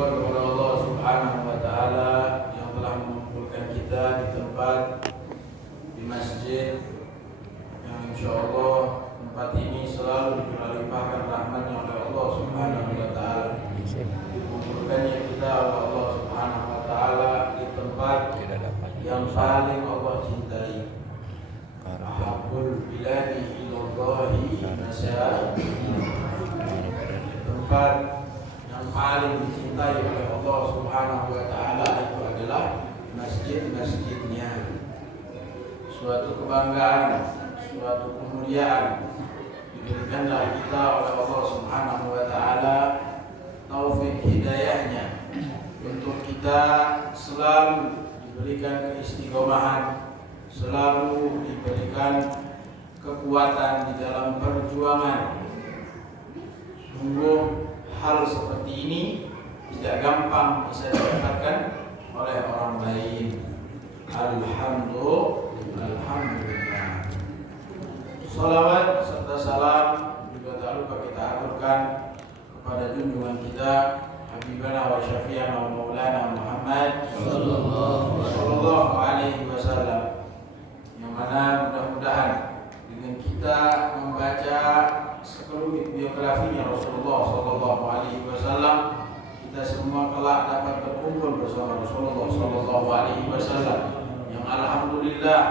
bersyukur kepada Allah Subhanahu wa taala yang telah mengumpulkan kita di tempat di masjid yang insyaallah tempat ini selalu dilimpahkan rahmatnya oleh Allah Subhanahu wa taala. Dikumpulkannya kita oleh Allah Subhanahu wa taala di tempat yang paling Allah cintai. Ahabbul biladi ilallahi masajid. Tempat yang paling dicintai oleh Allah Subhanahu wa taala itu adalah masjid-masjidnya. Suatu kebanggaan, suatu kemuliaan diberikanlah kita oleh Allah Subhanahu wa taala taufik hidayahnya untuk kita selalu diberikan keistiqomahan, selalu diberikan kekuatan di dalam perjuangan. Sungguh hal seperti ini tidak gampang bisa didapatkan oleh orang lain. Alhamdulillah. Salawat serta salam juga tak lupa kita aturkan kepada junjungan kita Habibana wa Syafi'ana wa Maulana Muhammad sallallahu alaihi wasallam, yang mana mudah-mudahan dengan kita membaca sekelumit biografinya Rasulullah sallallahu alaihi wasallam, kita semua kelak dapat berkumpul bersama Rasulullah sallallahu alaihi wasallam yang alhamdulillah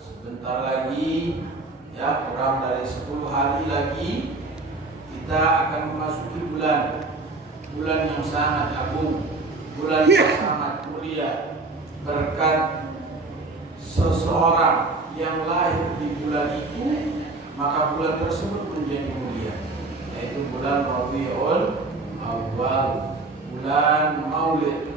sebentar lagi, ya kurang dari 10 hari lagi kita akan memasuki bulan yang sangat agung, bulan yang sangat mulia, berkat seseorang yang lahir di bulan itu, maka bulan tersebut menjadi mulia, yaitu bulan Rabiul Awwal, bulan Maulid,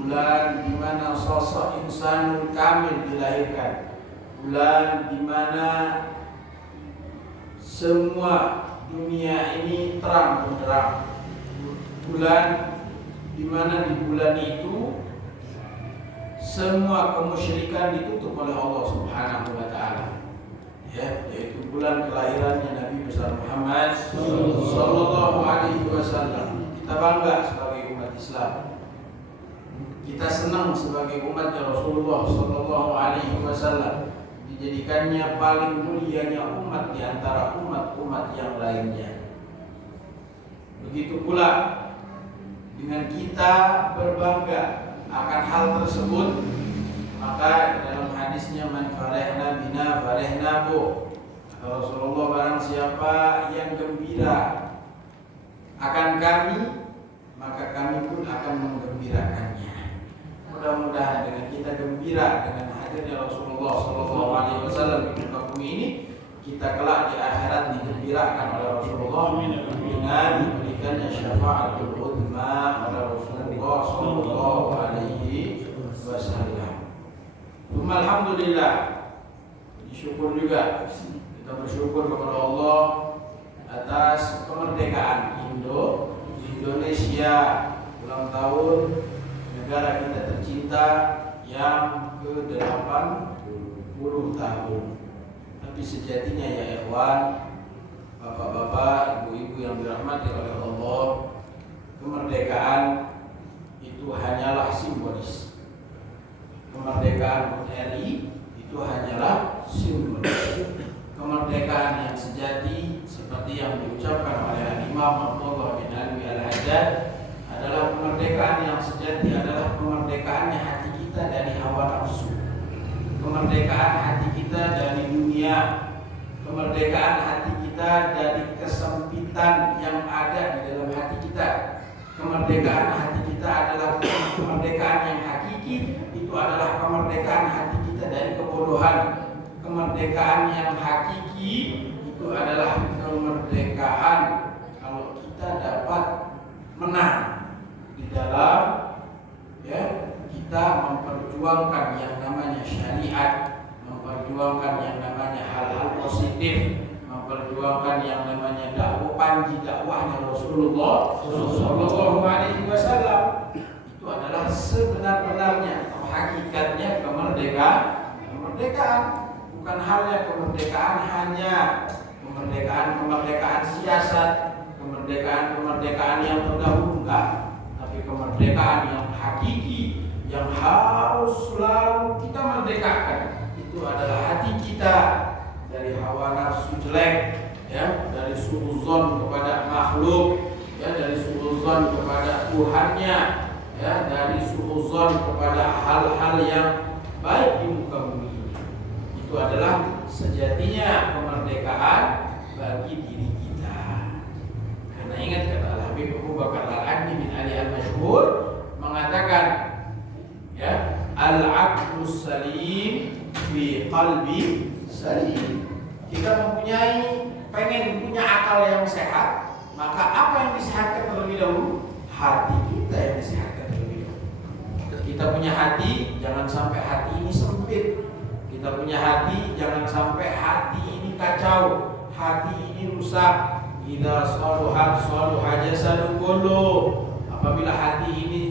bulan di mana sosok insanul kamil dilahirkan, bulan di mana semua dunia ini terang benderang, bulan di mana di bulan itu semua kemusyrikan ditutup oleh Allah Subhanahu wa taala, ya, yaitu bulan kelahirannya Nabi besar Muhammad sallallahu alaihi wasallam. Kita bangga sebagai umat Islam. Kita senang sebagai umatnya Rasulullah sallallahu alaihi wasallam, dijadikannya paling mulianya umat di antara umat-umat yang lainnya. Begitu pula dengan kita berbangga akan hal tersebut, maka dalam hadisnya man farihna bina farihna bu, Rasulullah, barang siapa yang gembira akan kami, maka kami pun akan menggembirakannya. Mudah-mudahan dengan kita gembira dengan hadirnya Rasulullah sallallahu alaihi wasallam di muka bumi ini, kita kelak di akhirat digembirakan oleh Rasulullah dengan diberikannya syafaatul uzma oleh Rasulullah sallallahu alaihi wasallam. Alhamdulillah, syukur juga, kita bersyukur kepada Allah atas kemerdekaan Indonesia, ulang tahun negara kita tercinta yang ke-80 tahun. Tapi sejatinya ya ikhwan, bapak-bapak, ibu-ibu yang dirahmati oleh Allah, kemerdekaan itu hanyalah simbolis. Kemerdekaan RI itu hanyalah simbolis. Kemerdekaan yang sejati seperti yang diucapkan oleh Imam Abdullah bin Alwi Al-Haddad adalah kemerdekaan yang sejati adalah kemerdekaannya hati kita dari hawa nafsu, kemerdekaan hati kita dari dunia, kemerdekaan hati kita dari kesempitan yang ada di dalam hati kita. Kemerdekaan hati kita adalah kemerdekaan yang hakiki, itu adalah kemerdekaan hati kita dari kebodohan. Kemerdekaan yang hakiki itu adalah kemerdekaan kalau kita dapat menang di dalam, ya, kita memperjuangkan yang namanya syariat, memperjuangkan yang namanya hal-hal positif, memperjuangkan yang namanya dakwah, panji dakwahnya Rasulullah sallallahu alaihi wasallam. Itu adalah sebenar-benarnya atau hakikatnya kemerdekaan. Bukan halnya kemerdekaan hanya kemerdekaan siasat, kemerdekaan yang terdahulu, enggak, tapi kemerdekaan kemerdekaan yang hakiki, yang harus selalu kita merdekakan, itu adalah hati kita dari hawa nafsu jelek, ya, dari suudzon kepada makhluk, ya, dari suudzon kepada Tuhannya, ya, dari suudzon kepada hal-hal yang baik di muka bumi. Itu adalah sejatinya kemerdekaan bagi diri kita. Karena ingat kata Al-Habib Abu Bakar Al-Aqdi bin Ali Al-Masyhur mengatakan, ya, al-aqlu salim fi qalbi salim. Kita pengen punya akal yang sehat, maka apa yang disehatkan terlebih dahulu? Hati kita yang disehatkan terlebih dahulu. Kita punya hati, jangan sampai hati ini sempit. Kita punya hati, jangan sampai hati ini kacau, hati ini rusak. Idza saluhat saluha jasadu kullu. Apabila hati ini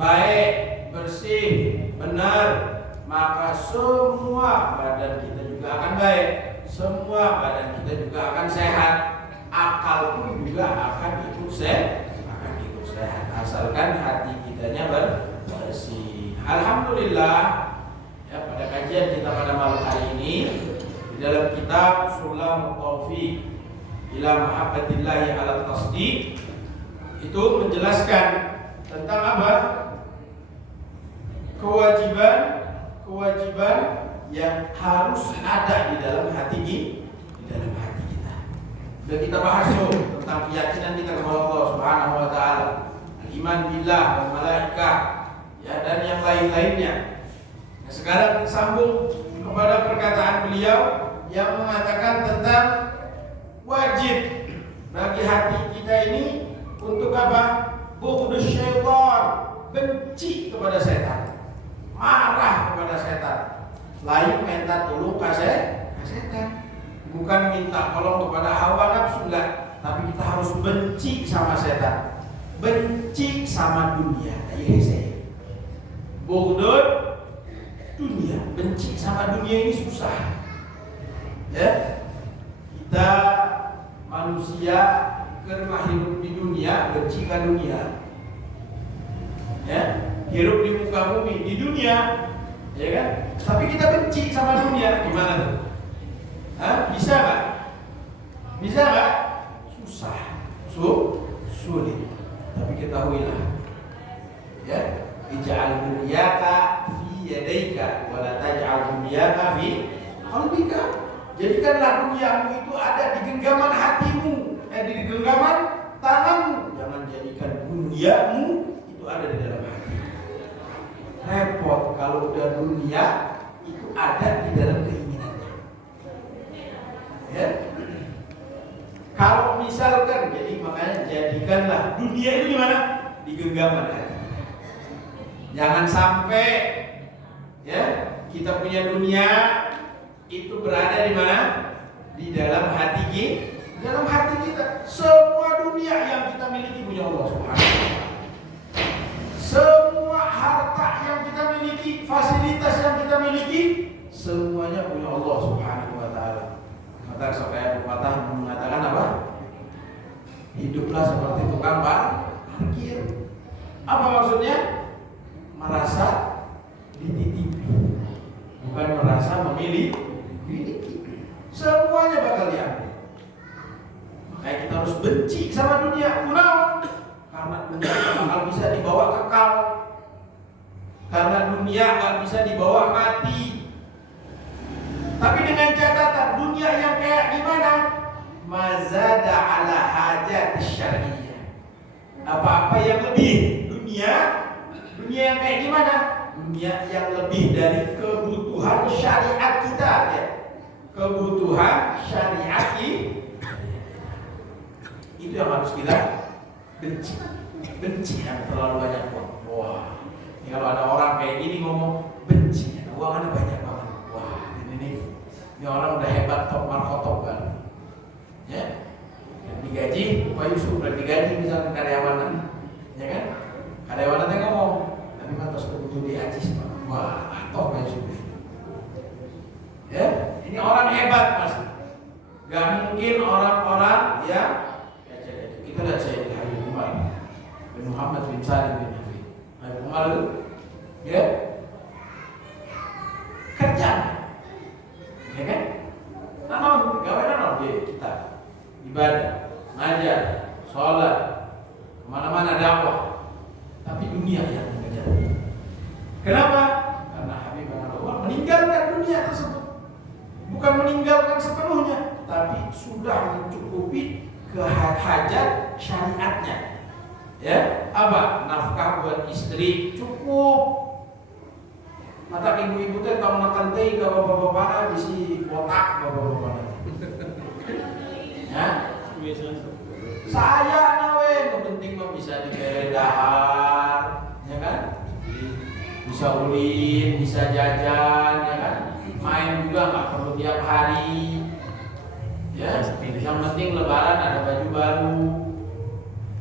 baik, bersih, benar, maka semua badan kita juga akan baik, semua badan kita juga akan sehat, akal pun juga akan ikut sehat, asalkan hati kitanya bersih. Alhamdulillah, ya, pada kajian kita pada malam hari ini di dalam kitab Sulam Taufiq ila Mahabbatillahi ala Tasdiq itu menjelaskan tentang apa? Kewajiban yang harus ada di dalam hati kita. Sudah kita bahas tentang keyakinan kita kepada Allah Subhanahu wa taala, iman billah dan malaikah, ya, dan yang lain-lainnya. Nah, sekarang sambung kepada perkataan beliau yang mengatakan tentang wajib bagi hati kita ini untuk apa? Bughdus syaitan, benci kepada setan, marah kepada setan. Lain minta tolong ke setan, bukan minta tolong kepada hawa nafsu, enggak, tapi kita harus benci sama setan, benci sama dunia. Bughdud dunia, benci sama dunia ini susah. Ya, kita manusia karena hidup di dunia, benci ke dunia. Ya, hidup di muka bumi di dunia, ya kan? Tapi kita benci sama dunia, gimana tuh? Bisa nggak? Bisa nggak? Susah, sulit. Tapi ketahuilah, ya, ij'al dunyaka fi yadaika wa la taj'al dunyaka fi qalbika. Jadikanlah duniamu itu ada di genggaman hatimu, di genggaman tanganmu. Jangan jadikan duniamu itu ada di dalam hati. Repot kalau udah dunia itu ada di dalam keinginannya. Ya. Kalau misalkan, jadi makanya jadikanlah dunia itu di mana? Di genggaman hati. Jangan sampai, ya, kita punya dunia itu berada di mana? Di dalam hati kita. Di dalam hati kita. Semua dunia yang kita miliki punya Allah Subhanahu wa taala. Semua harta yang kita miliki, fasilitas yang kita miliki, semuanya punya Allah Subhanahu wa taala. Maka sampai pepatah mengatakan apa? Hiduplah seperti tukang parkir. Apa maksudnya? Merasa dititipi, bukan merasa memiliki. Semuanya bakal diambil. Makanya kita harus benci sama dunia. Kenapa? Karena dunia bakal bisa dibawa kekal. Karena dunia nggak bisa dibawa mati. Tapi dengan catatan, dunia yang kayak gimana? Mazada ala hajat syar'iyyah. Apa-apa yang lebih dunia yang kayak gimana? Dunia yang lebih dari kebutuhan syariat kita, ya. Kebutuhan syariat itu yang harus kita benci yang terlalu banyak uang. Wah, ini kalau ada orang kayak gini ngomong benci, uangnya banyak banget. Wah, ini orang udah hebat, top markotop kan, ya. Dan digaji, Pak Yusuf udah digaji misalnya karyawan, ya kan? Karyawan nanti ngomong, tapi matos kebutuhan diajis, Pak. Wah, top Pak Yusuf. Ya, ini orang hebat pasti. Gak mungkin orang-orang yang kita lihat saya di hari Umar bin Muhammad bin Salim bin Habib. amal itu? Ya, kerja, ya kan? Namun gawe ya kita ibadah, ngajar, sholat, kemana-mana dakwah. Tapi dunia yang mengejar. Kenapa? Karena Habib Allah meninggalkan dunia tersebut. Bukan meninggalkan sepenuhnya, tapi sudah mencukupi hajat syariatnya. Ya, apa? Nafkah buat istri cukup. Mata ibu-ibu teh kalau makan teh ke bapak-bapak bisi botak bapak-bapak. Ya. Saya nawe yang penting mah bisa diberi dahar, ya kan? Bisa ulin, bisa jajan, ya kan? Main juga nggak perlu tiap hari. Ya, yang penting lebaran ada baju baru.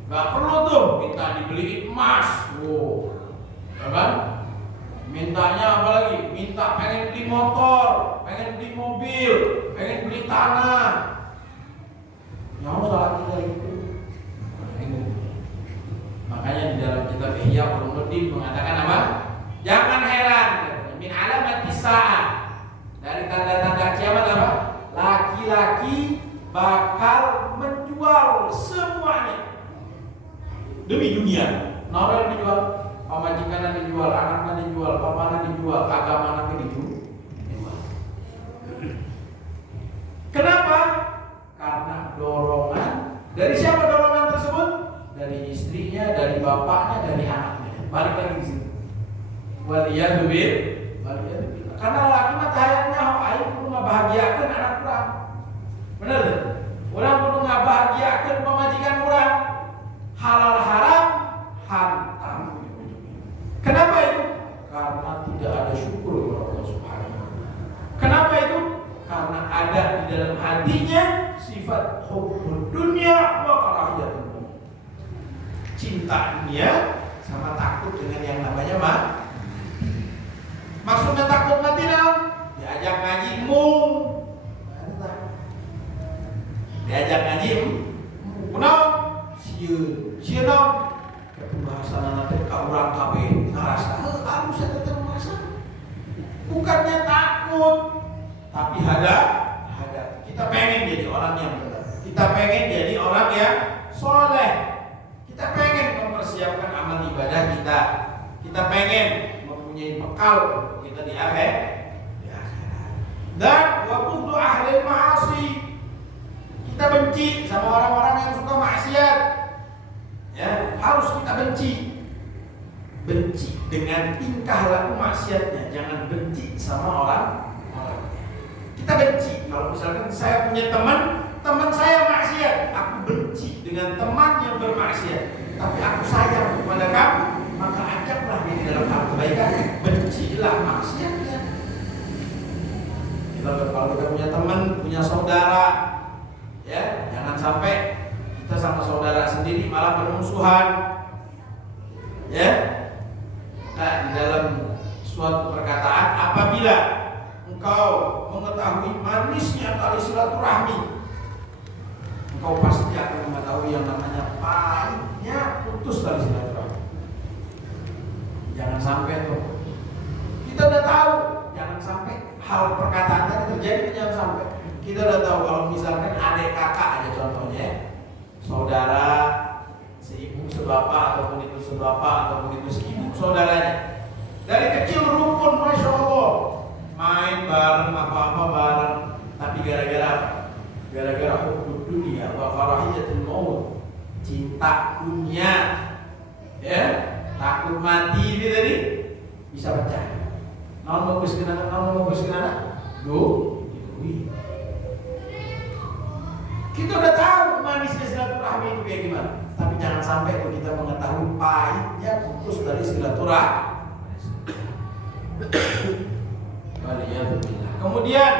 Nggak perlu tuh minta dibeliin emas, wow, ya kan? Mintanya apa lagi? Minta pengen beli motor, pengen beli mobil, pengen beli tanah. Nyawa salah kita itu. Makanya di dalam kitab Ihya Ulumuddin mengatakan apa? Jangan heran, min alamatis sa'a. Dari tanda-tanda kiamat apa? Laki-laki bakal menjual semuanya demi dunia. Novel dijual, pemajikan dijual, anaknya dijual, pamannya dijual, agama anaknya dijual. Kenapa? Karena dorongan. Dari siapa dorongan tersebut? Dari istrinya, dari bapaknya, dari anaknya. Balik lagi di sini. Waliyadu billah. Karena laki mah hayatnya ayo kudu ngabahagiakeun anak urang. Bener tuh? Urang kudu ngabahagiakeun pamajikan urang. Halal haram hantam. Kenapa itu? Karena tidak ada syukur kepada Allah Subhanahu wa taala. Kenapa itu? Karena ada di dalam hatinya sifat hubbud dunya wa karahiyatul maut. Cinta dunia sama takut dengan yang namanya mati. Maksudnya takut mati dong? Diajak ngaji mung. Diajak ngaji kunaon? Sieun dong. Pembahasan teh ka urang kabeh ngarasa heuh saya teh merasa. Bukannya takut, tapi hadap. Kita pengen jadi orang yang benar. Kita pengen jadi orang yang soleh. Kita pengen mempersiapkan amal ibadah kita. Kita pengen mempunyai bekal untuk kita di akhirat. Dan wabudhu ahli ma'asi. Kita benci sama orang-orang yang suka maksiat. Ya, harus kita benci. Benci dengan tingkah laku maksiatnya. Jangan benci sama orang. Kita benci. Kalau misalkan saya punya teman saya maksiat, aku benci dengan teman yang bermaksiat. Tapi aku sayang kepada kamu, maka ajaklah di dalam hal kebaikan. Bencilah maksiatnya. Kalau kita punya teman, punya saudara, ya jangan sampai kita sama saudara sendiri malah bermusuhan. Ya. Nah, di dalam suatu perkataan, apabila engkau mengetahui manisnya tali silaturahmi, engkau pasti akan mengetahui yang namanya pahitnya putus tali silaturahmi. Jangan sampai tuh. Kita udah tahu, jangan sampai hal perkataan tadi terjadi, jangan sampai. Kita udah tahu kalau misalkan adik kakak aja contohnya, saudara seibu sebapak ataupun itu sebapak ataupun itu seibu saudaranya. Dari kecil rukun, masya Allah, main bareng apa-apa bareng, tapi gara-gara apa? Gara-gara hubbud dunia wa karahiyatul maut, cinta dunia, ya, takut mati ini tadi bisa pecah. Namun mau bersenang, kita udah tahu manisnya silaturahmi itu kayak gimana, tapi jangan sampai tuh kita mengetahui pahitnya putus dari silaturahmi. Kemudian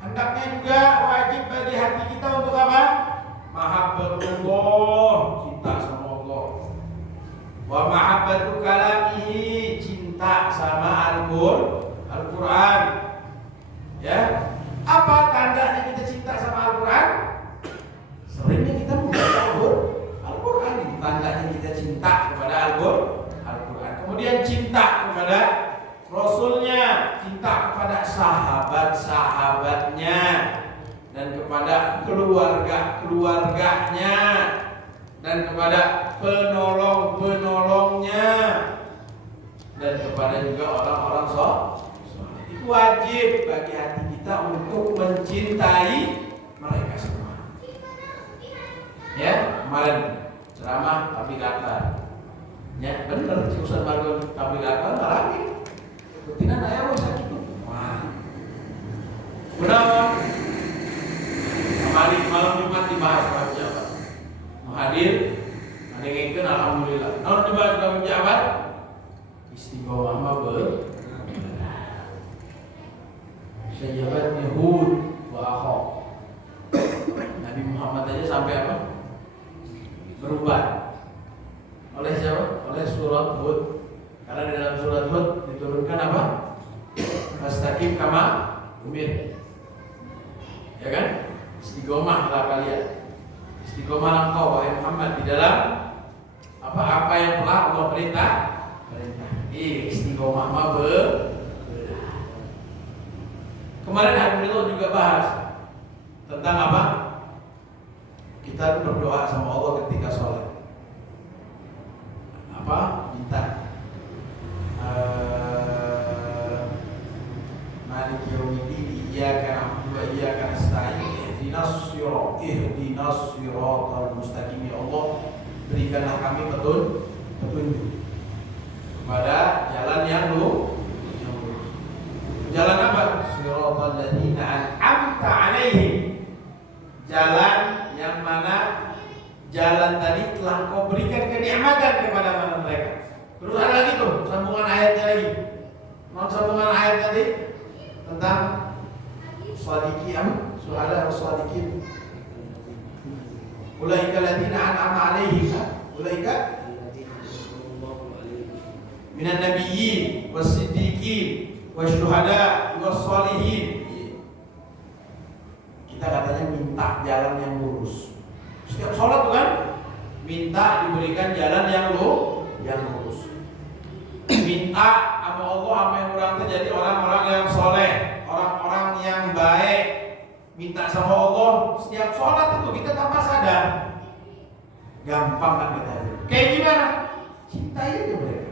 hendaknya juga wajib bagi hati kita untuk apa? Mahabbatullah, cinta sama Allah. Wa mahabbatu kalamihi, cinta sama Al-Quran. Ya, apa tandanya kita cinta sama Al-Quran? Seringnya kita membaca Al-Quran, tandanya kita cinta kepada Al-Quran. kemudian cinta kepada Rasulnya, cinta kepada sahabat-sahabatnya, dan kepada keluarga-keluarganya, dan kepada penolong-penolongnya, dan kepada juga orang-orang soleh. Itu wajib bagi hati kita untuk mencintai mereka semua. Ya, kemarin ceramah tabligh akbar. Ya, benar si Ustaz Margon tabligh akbar ngarang. Betina aya we sakitu. Wah. Kunaon? Kemarin malam Jumat dibahas Pak Jabat. Hadir, ngadengkeun alhamdulillah. Naon dibahas Pak Jabat? Istiqomah mah Sajabat Hud wa Akhok. Nabi Muhammad aja sampai apa? Berubah. Oleh siapa? Oleh surat Hud. Karena di dalam surat Hud diturunkan apa? Fastaqim kama umir. Ya kan? Istiqomahlah kalian. Istiqomahlah engkau wahai Muhammad di dalam apa yang telah Allah perintah. Istiqomah mah Kemarin Habibullah juga bahas tentang apa? Kita berdoa sama Allah ketika sholat. Apa? Minta Maliki yaumiddin iyyaka na'budu wa iyyaka nasta'in ihdinas siratal mustaqim. Ya Allah, berikanlah kami petunjuk kepada jalan yang lurus. Jalan apa? Siratal ladzina an'amta 'alaihim. Jalan yang mana jalan tadi telah Kau berikan kenikmatan kepada mereka. Terus ada lagi tuh sambungan ayatnya lagi. Non sambungan ayat tadi tentang shadiqin, syuhada shadiqin. Ulaika ladzina an'ama 'alaihim. Ulaika minan nabiyyin was-siddiqin wasyuhada wassalihin. Kita katanya minta jalan yang lurus. Setiap sholat kan minta diberikan jalan yang lurus. Minta sama Allah sama yang orang terjadi orang-orang yang soleh, orang-orang yang baik. Minta sama Allah setiap sholat itu kita tanpa sadar. Gampang kan kita? Kayak gimana? Cintai aja mereka.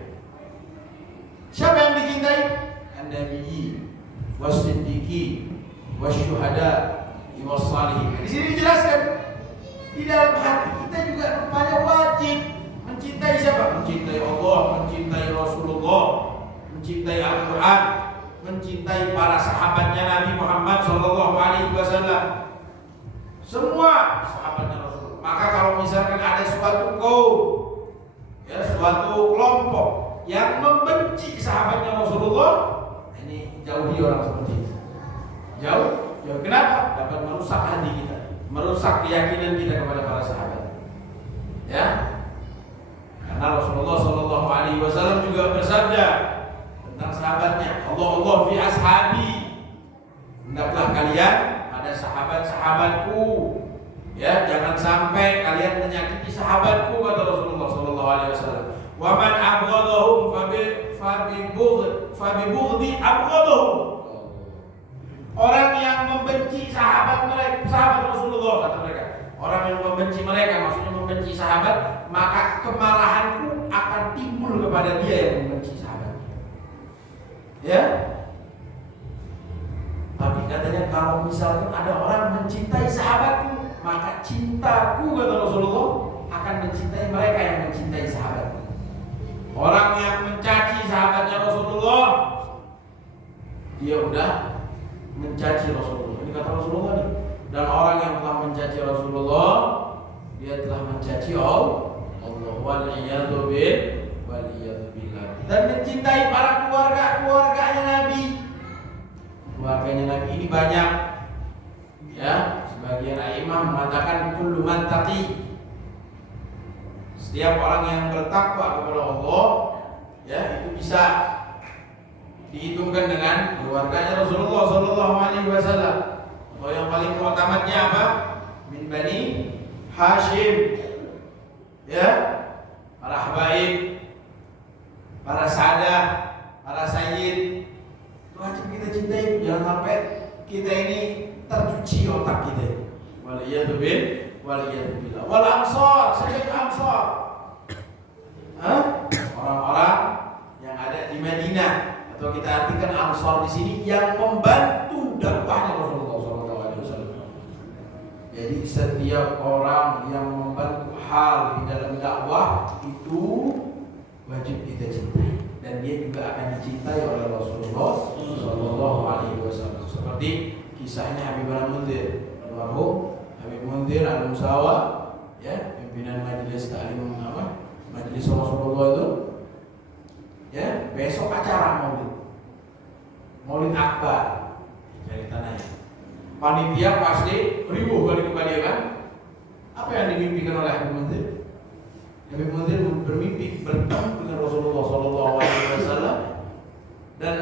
Siapa yang dicintai? An-nabiyyin was-siddiqin wasyuhada wassalihin. Di sini dijelaskan di dalam hati kita juga rupanya wajib mencintai siapa? Mencintai Allah, mencintai Rasulullah, mencintai Al-Quran, mencintai para sahabatnya Nabi Muhammad SAW. Semua sahabatnya Rasulullah. Maka kalau misalkan ada suatu kaum, ya suatu kelompok yang membenci sahabatnya Rasulullah, ini jauhi orang seperti itu. Jauh. Kenapa? Dapat merusak hati kita, merusak keyakinan kita kepada para sahabat. Ya, karena Rasulullah SAW juga bersabda tentang sahabatnya, Allah fi ashabi. Hendaklah kalian pada sahabat-sahabatku. Ya, jangan sampai kalian menyakiti sahabatku, kata Rasulullah SAW. Wa man abghadahum fa bi bughdi abghadahum. Orang yang membenci sahabat Rasulullah, kata mereka, orang yang membenci mereka, maksudnya membenci sahabat, maka kemarahanku akan timbul kepada dia yang membenci sahabat. Ya. Tapi katanya kalau misalkan ada orang mencintai sahabatku, maka cintaku, kata Rasulullah, akan mencintai mereka yang mencintai sahabatku. Orang yang mencaci sahabatnya Rasulullah, dia udah mencaci Rasulullah. Ini kata Rasulullah nih. Dan orang yang telah mencaci Rasulullah, dia telah mencaci Allah. Waliyadu billah. Dan mencintai para keluarganya Nabi. Keluarganya Nabi ini banyak. Ya, sebagian imam mengatakan kullu man taqi. Setiap orang yang bertakwa kepada Allah, ya, itu bisa dihitungkan dengan keluarganya Rasulullah SAW. Atau yang paling utamatnya apa? Min Bani Hashim. Ya, para habaib. para sadah, para sayyid. Wajib kita cintai, jangan sampai kita ini tercuci otak kita. Waliyadu billah. Wal ansor, siapa ansor? Orang-orang yang ada di Madinah, atau kita artikan ansor di sini yang membantu dakwahnya Rasulullah SAW. Jadi setiap orang yang membantu hal di dalam dakwah itu wajib kita cintai, dan dia juga akan dicintai oleh Rasulullah SAW. Seperti kisahnya Habib Munzir, almarhum Habib Munzir Al-Musawa, ya, pimpinan majelis taklim majelis Rasulullah itu, ya, besok acara Maulid Akbar dari tanahnya. Panitia pasti ribuh kali kepada kan. Apa yang dimimpikan oleh Habib Munzir? Habib Munzir bermimpi bertemu dengan Rasulullah SAW dan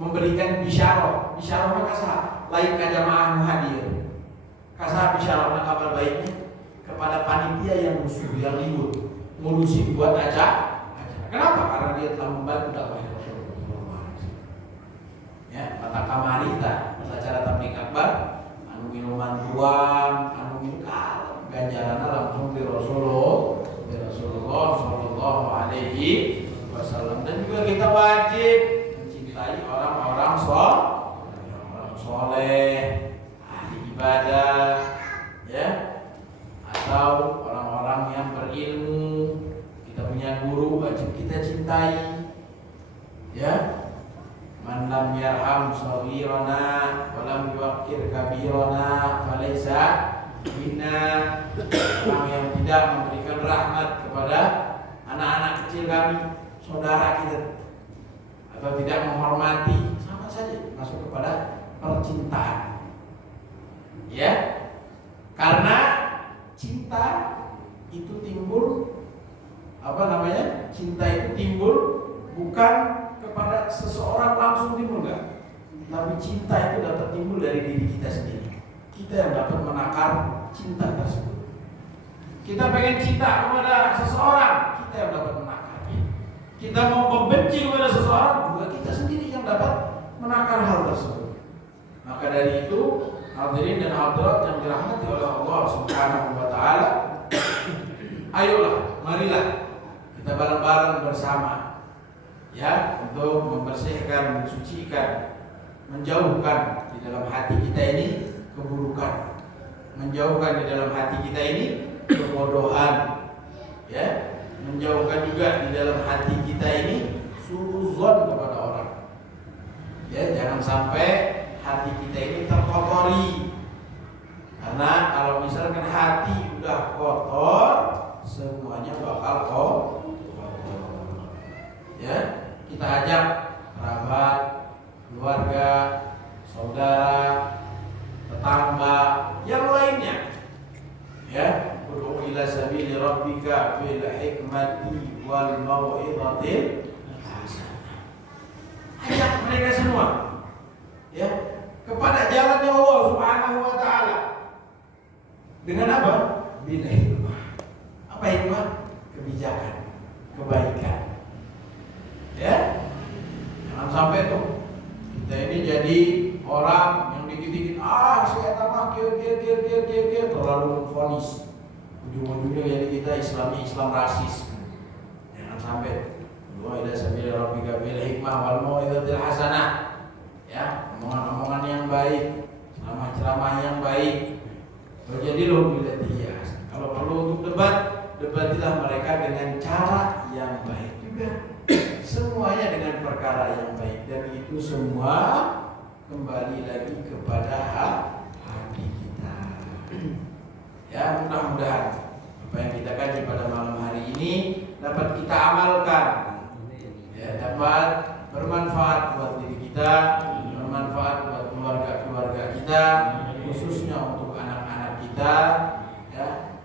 memberikan bisyarah. Bisyarah kasah lain jamaah hadir. Kasah bisyarah kabar baiknya kepada panitia yang musuh, yang ribut, ngurusi buat acara. Kenapa? Karena dia telah membantu dakwah Rasulullah. Ya, kata kamarita, acara tabligh akbar, anu minuman tuan, anu minum kalem, ganjaranna langsung di Rasulullah Sallallahu Alaihi Wasallam. Dan juga kita wajib mencintai orang-orang soleh, ahli ibadah, ya, atau orang-orang yang berilmu. Kita punya guru, wajib kita cintai, ya. Man lam yarham saghirana wa lam yuqir kabirana falaysa minna. Orang yang tidak memberikan rahmat kepada anak-anak kecil kami, saudara kita, atau tidak menghormati, sama saja masuk kepada percintaan. Ya. Karena cinta itu timbul, cinta itu timbul bukan kepada seseorang langsung timbul, enggak. Tapi cinta itu dapat timbul dari diri kita sendiri. Kita yang dapat menakar cinta tersebut. Kita pengen cinta kepada seseorang, kita yang dapat menakarnya. Kita mau membenci kepada seseorang, juga kita sendiri yang dapat menakar hal tersebut. Maka dari itu, hadirin dan hadirat yang dirahmati oleh Allah Subhanahu wa taala, ayolah, marilah kita bareng-bareng bersama, ya, untuk membersihkan, mensucikan, menjauhkan di dalam hati kita ini keburukan, menjauhkan di dalam hati kita ini kebodohan, ya, menjauhkan juga di dalam hati kita ini suuzon kepada orang, ya, jangan sampai hati kita ini terkotori. Karena kalau misalkan hati udah kotor, semuanya bakal kotor. Ya, kita ajak kerabat, keluarga, saudara, tetangga, yang lainnya, ya, ud'u ila sabili rabbika bil hikmati wal mau'izatil hasanah. Ajak mereka semua, ya, kepada jalannya Allah Subhanahu wa taala. Dengan apa? Bil hikmah. Apa hikmah? Kebijakan, kebaikan. Ya. Jangan sampai tuh kita ini jadi orang yang dikit-dikit saya tambah terlalu memvonis. Ujung-ujungnya jadi kita Islam rasis. Jangan sampai. Wa ila sabili rabbika bil hikmah wal mau'izatil hasanah. Ya, omongan-omongan yang baik, ceramah-ceramah yang baik. Berjadilah billati hiya. Kalau perlu untuk debatilah mereka dengan cara yang baik juga. Semuanya dengan perkara yang baik, dan itu semua kembali lagi kepada hati kita. Ya, mudah-mudahan apa yang kita kaji pada malam hari ini dapat kita amalkan. Ya, dapat bermanfaat buat diri kita, bermanfaat buat keluarga-keluarga kita, khususnya untuk anak-anak kita, ya.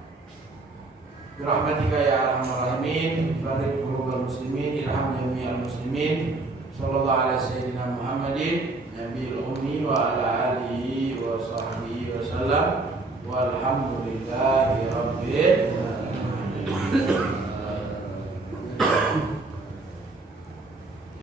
Birahmatika ya arhamar rahimin, farij qulubal muslimin, irham jami'al muslimin. Sallallahu alaihi sayyidina Muhammadin nabiyil ummi wa ala alihi wa sahbihi wasallam. Walhamdulillahi rabbil alamin.